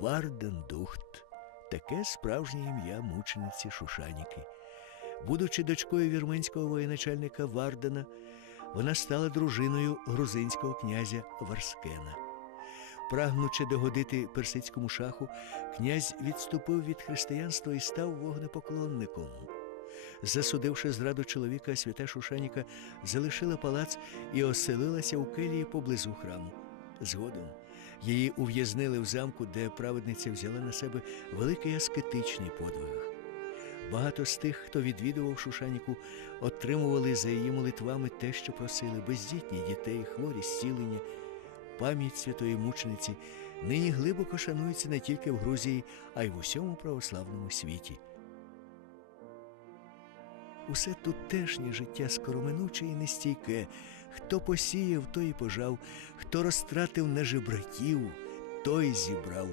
Вардендухт таке справжнє ім'я мучениці Шушаніки. Будучи дочкою вірменського воєначальника Вардена, вона стала дружиною грузинського князя Варскена. Прагнучи догодити персидському шаху, князь відступив від християнства і став вогнепоклонником. Засудивши зраду чоловіка, свята Шушаніка залишила палац і оселилася у келії поблизу храму. Згодом її ув'язнили в замку, де праведниця взяла на себе великий аскетичний подвиг. Багато з тих, хто відвідував Шушаніку, отримували за її молитвами те, що просили бездітні дітей, хворі зцілення. Пам'ять святої мучениці нині глибоко шанується не тільки в Грузії, а й в усьому православному світі. Усе тутешнє життя скороминуче і нестійке. Хто посіяв, той і пожав, хто розтратив на жебраків, той зібрав.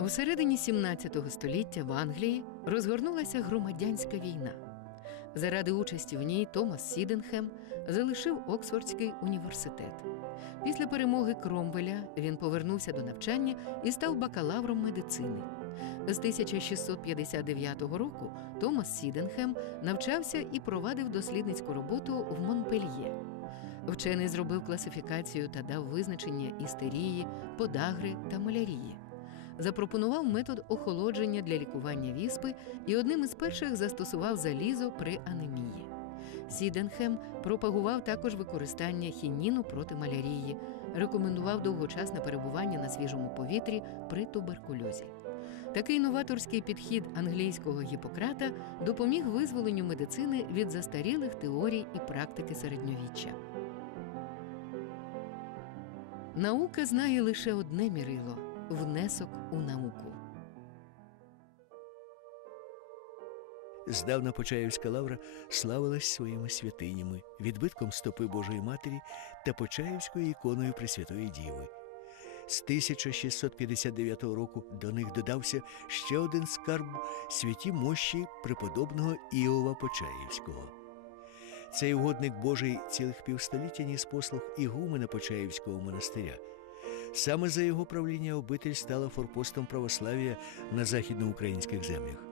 У середині 17 століття в Англії розгорнулася громадянська війна. Заради участі в ній Томас Сіденхем залишив Оксфордський університет. Після перемоги Кромвеля він повернувся до навчання і став бакалавром медицини. З 1659 року Томас Сіденхем навчався і провадив дослідницьку роботу в Монпельє. Вчений зробив класифікацію та дав визначення істерії, подагри та малярії. Запропонував метод охолодження для лікування віспи і одним із перших застосував залізо при анемії. Сіденхем пропагував також використання хініну проти малярії, рекомендував довгочасне перебування на свіжому повітрі при туберкульозі. Такий новаторський підхід англійського Гіппократа допоміг визволенню медицини від застарілих теорій і практики середньовіччя. Наука знає лише одне мірило внесок у науку. Здавна Почаївська лавра славилась своїми святинями, відбитком стопи Божої Матері та Почаївською іконою Пресвятої Діви. З 1659 року до них додався ще один скарб святі мощі преподобного Іова Почаївського. Цей угодник Божий цілих півстоліття ніс послуг ігумена Почаївського монастиря. Саме за його правління обитель стала форпостом православ'я на західноукраїнських землях.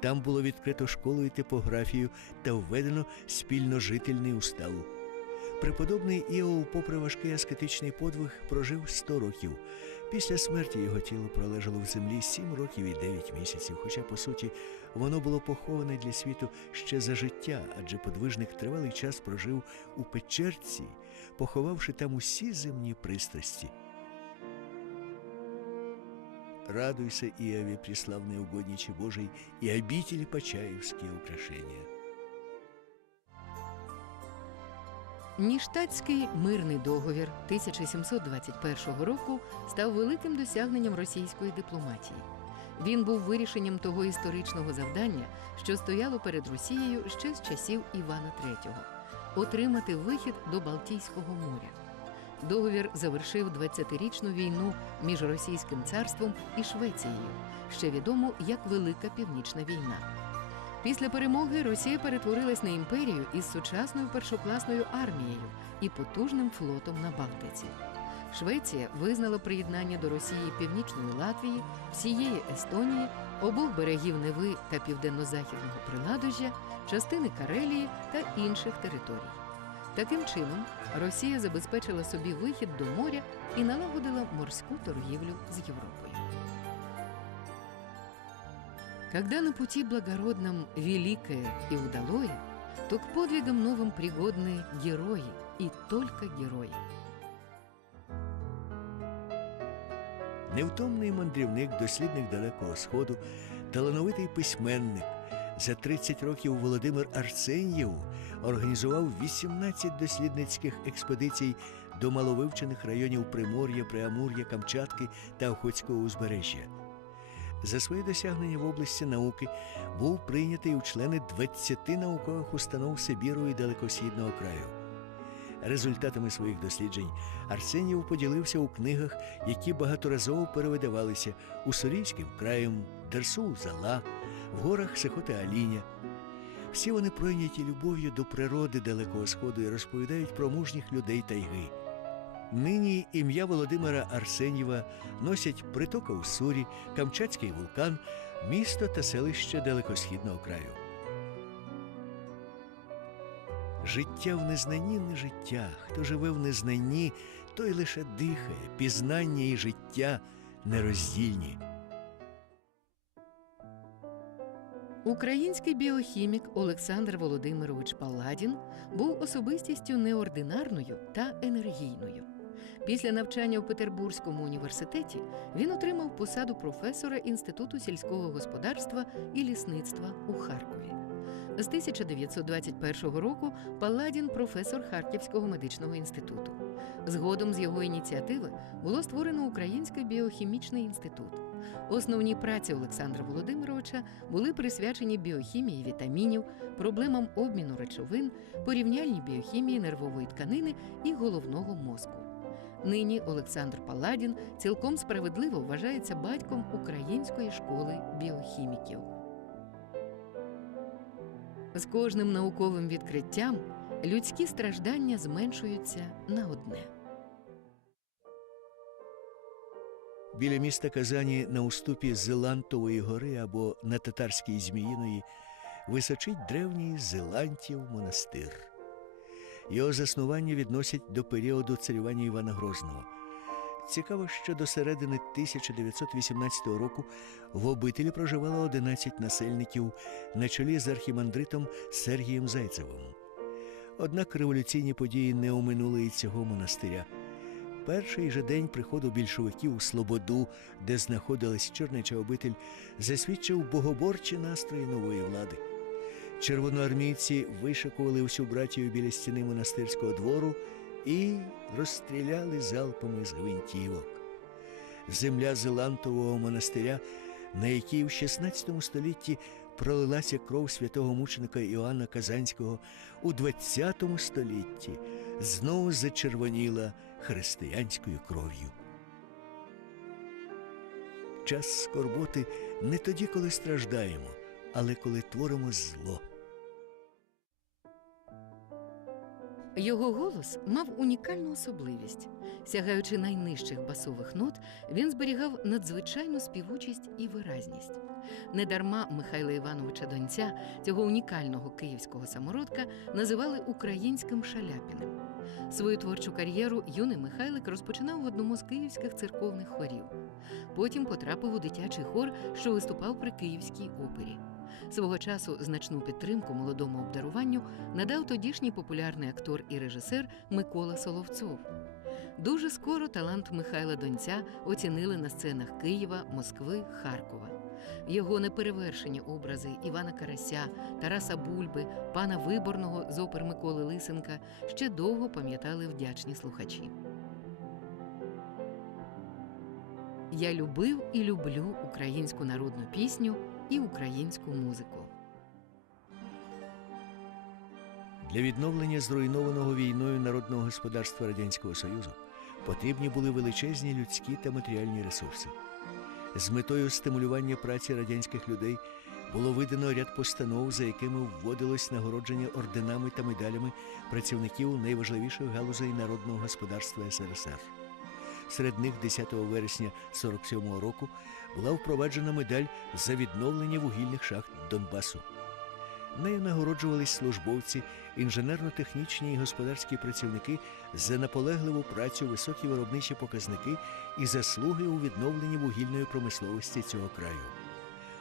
Там було відкрито школу і типографію та введено спільножительний устав. Преподобний Іов, попри важкий аскетичний подвиг, прожив 100 років. Після смерті його тіло пролежало в землі 7 років і 9 місяців, хоча, по суті, воно було поховане для світу ще за життя, адже подвижник тривалий час прожив у печерці, поховавши там усі земні пристрасті. Радуйся, Иове, преславный угодниче Божий, и обители Почаевские украшения. Ніштатський мирний договір 1721 року став великим досягненням російської дипломатії. Він був вирішенням того історичного завдання, що стояло перед Росією ще з часів Івана III – отримати вихід до Балтійського моря. Договір завершив 20-річну війну між Російським царством і Швецією, ще відому як Велика Північна війна. Після перемоги Росія перетворилась на імперію із сучасною першокласною армією і потужним флотом на Балтиці. Швеція визнала приєднання до Росії Північної Латвії, всієї Естонії, обох берегів Неви та південно-західного Приладужжя, частини Карелії та інших територій. Таким чином, Росія забезпечила собі вихід до моря і налагодила морську торгівлю з Європою. Когда на пути благородном великое и удалое, то к подвигам новым пригодны герои и только герои. Невтомний мандрівник, дослідник Далекого Сходу, талановитий письменник. За 30 років Володимир Арсенєв організував 18 дослідницьких експедицій до маловивчених районів Примор'я, Преамур'я, Камчатки та Охотського узбережжя. За свої досягнення в області науки був прийнятий у члени 20 наукових установ Сибіру і Далекосхідного краю. Результатами своїх досліджень Арсенів поділився у книгах, які багаторазово перевидавалися Уссурійським краєм, Дерсу Зала, в горах Сихоти Аліня. Всі вони пройняті любов'ю до природи Далекого Сходу і розповідають про мужніх людей тайги. Нині ім'я Володимира Арсенєва носять притока Уссурі, Камчатський вулкан, місто та селище Далекосхідного краю. Життя в незнанні не життя. Хто живе в незнанні, той лише дихає, пізнання і життя нероздільні. Український біохімік Олександр Володимирович Палладін був особистістю неординарною та енергійною. Після навчання в Петербурзькому університеті він отримав посаду професора Інституту сільського господарства і лісництва у Харкові. З 1921 року Палладін професор Харківського медичного інституту. Згодом з його ініціативи було створено Український біохімічний інститут. Основні праці Олександра Володимировича були присвячені біохімії вітамінів, проблемам обміну речовин, порівняльній біохімії нервової тканини і головного мозку. Нині Олександр Паладін цілком справедливо вважається батьком української школи біохіміків. З кожним науковим відкриттям людські страждання зменшуються на одне. Біля міста Казані на уступі Зелантової гори або на татарській Зміїної височить древній Зелантів монастир. Його заснування відносять до періоду царювання Івана Грозного. Цікаво, що до середини 1918 року в обителі проживало 11 насельників на чолі з архімандритом Сергієм Зайцевим. Однак революційні події не оминули і цього монастиря. Перший же день приходу більшовиків у Слободу, де знаходилась Чорнича обитель, засвідчив богоборчі настрої нової влади. Червоноармійці вишикували всю братію біля стіни монастирського двору і розстріляли залпами з гвинтівок. Земля Зелантового монастиря, на якій в 16 столітті пролилася кров святого мученика Іоанна Казанського, у 20 столітті знову зачервоніла християнською кров'ю. Час скорботи не тоді, коли страждаємо, але коли творимо зло. Його голос мав унікальну особливість. Сягаючи найнижчих басових нот, він зберігав надзвичайну співучість і виразність. Недарма Михайла Івановича Донця, цього унікального київського самородка, називали українським шаляпіним. Свою творчу кар'єру юний Михайлик розпочинав в одному з київських церковних хорів. Потім потрапив у дитячий хор, що виступав при Київській опері. Свого часу значну підтримку молодому обдаруванню надав тодішній популярний актор і режисер Микола Соловцов. Дуже скоро талант Михайла Донця оцінили на сценах Києва, Москви, Харкова. Його неперевершені образи Івана Карася, Тараса Бульби, пана Виборного з опер Миколи Лисенка ще довго пам'ятали вдячні слухачі. Я любив і люблю українську народну пісню і українську музику. Для відновлення зруйнованого війною народного господарства Радянського Союзу потрібні були величезні людські та матеріальні ресурси. З метою стимулювання праці радянських людей було видано ряд постанов, за якими вводилось нагородження орденами та медалями працівників найважливіших галузей народного господарства СРСР. Серед них 10 вересня 47 року була впроваджена медаль за відновлення вугільних шахт Донбасу. Нею нагороджувались службовці, інженерно-технічні і господарські працівники за наполегливу працю, високі виробничі показники і заслуги у відновленні вугільної промисловості цього краю.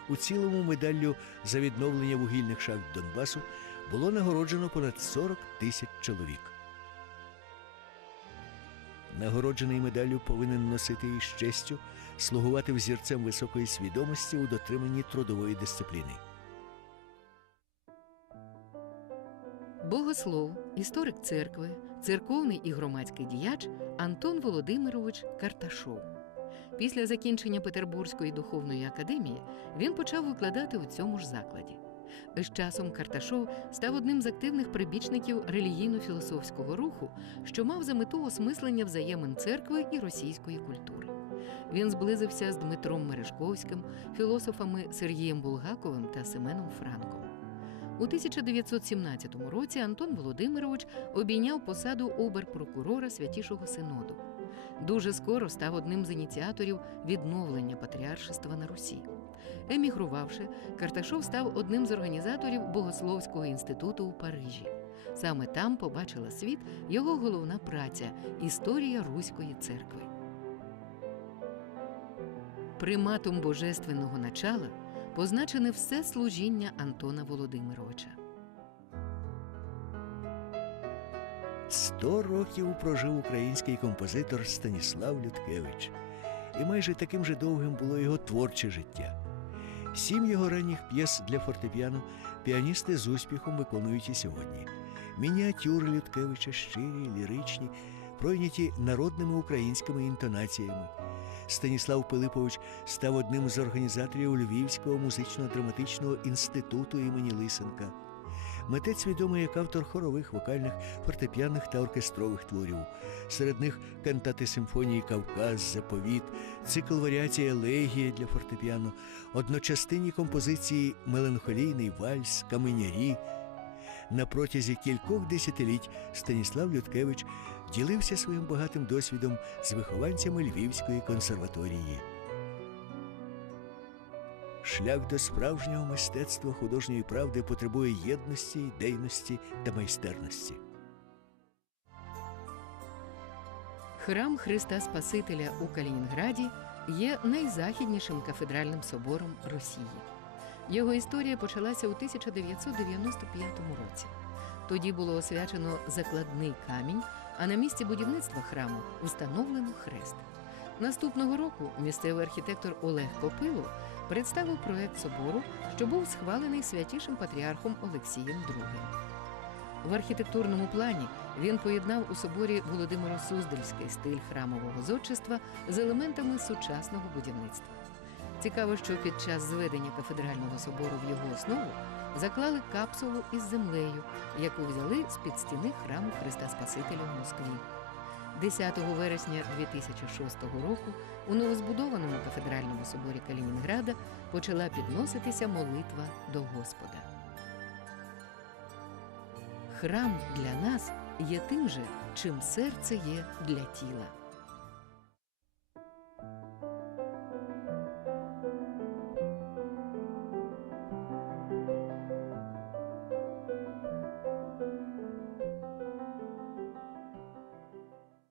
У цілому медаллю за відновлення вугільних шахт Донбасу було нагороджено понад 40 тисяч чоловік. Нагороджений медаллю повинен носити із честю, слугувати взірцем високої свідомості у дотриманні трудової дисципліни. Богослов, історик церкви, церковний і громадський діяч Антон Володимирович Карташов. Після закінчення Петербурзької духовної академії він почав викладати у цьому ж закладі. З часом Карташов став одним з активних прибічників релігійно-філософського руху, що мав за мету осмислення взаємин церкви і російської культури. Він зблизився з Дмитром Мережковським, філософами Сергієм Булгаковим та Семеном Франком. У 1917 році Антон Володимирович обійняв посаду оберпрокурора Святішого Синоду. Дуже скоро став одним з ініціаторів відновлення патріаршества на Русі. Емігрувавши, Карташов став одним з організаторів Богословського інституту у Парижі. Саме там побачила світ його головна праця Історія Руської церкви. Приматом божественного начала позначене все служіння Антона Володимировича. Сто років прожив український композитор Станіслав Людкевич, і майже таким же довгим було його творче життя. Сім його ранніх п'єс для фортепіано піаністи з успіхом виконують і сьогодні. Мініатюри Людкевича щирі, ліричні, пройняті народними українськими інтонаціями. Станіслав Пилипович став одним з організаторів Львівського музично-драматичного інституту імені Лисенка. Митець відомий як автор хорових, вокальних, фортепіаних та оркестрових творів. Серед них кантати симфонії Кавказ, Заповіт, цикл варіації Елегія для фортепіано, одночастинні композиції Меланхолійний вальс, Каменярі. На протязі кількох десятиліть Станіслав Людкевич ділився своїм багатим досвідом з вихованцями Львівської консерваторії. Шлях до справжнього мистецтва художньої правди потребує єдності, ідейності та майстерності. Храм Христа Спасителя у Калінінграді є найзахіднішим кафедральним собором Росії. Його історія почалася у 1995 році. Тоді було освячено закладний камінь, а на місці будівництва храму установлено хрест. Наступного року місцевий архітектор Олег Копило представив проект собору, що був схвалений святішим патріархом Олексієм II. В архітектурному плані він поєднав у соборі Володимиро Суздальський стиль храмового зодчества з елементами сучасного будівництва. Цікаво, що під час зведення кафедрального собору в його основу заклали капсулу із землею, яку взяли з під стіни храму Христа Спасителя в Москві. 10 вересня 2006 року у новозбудованому кафедральному соборі Калінінграда почала підноситися молитва до Господа. Храм для нас є тим же, чим серце є для тіла.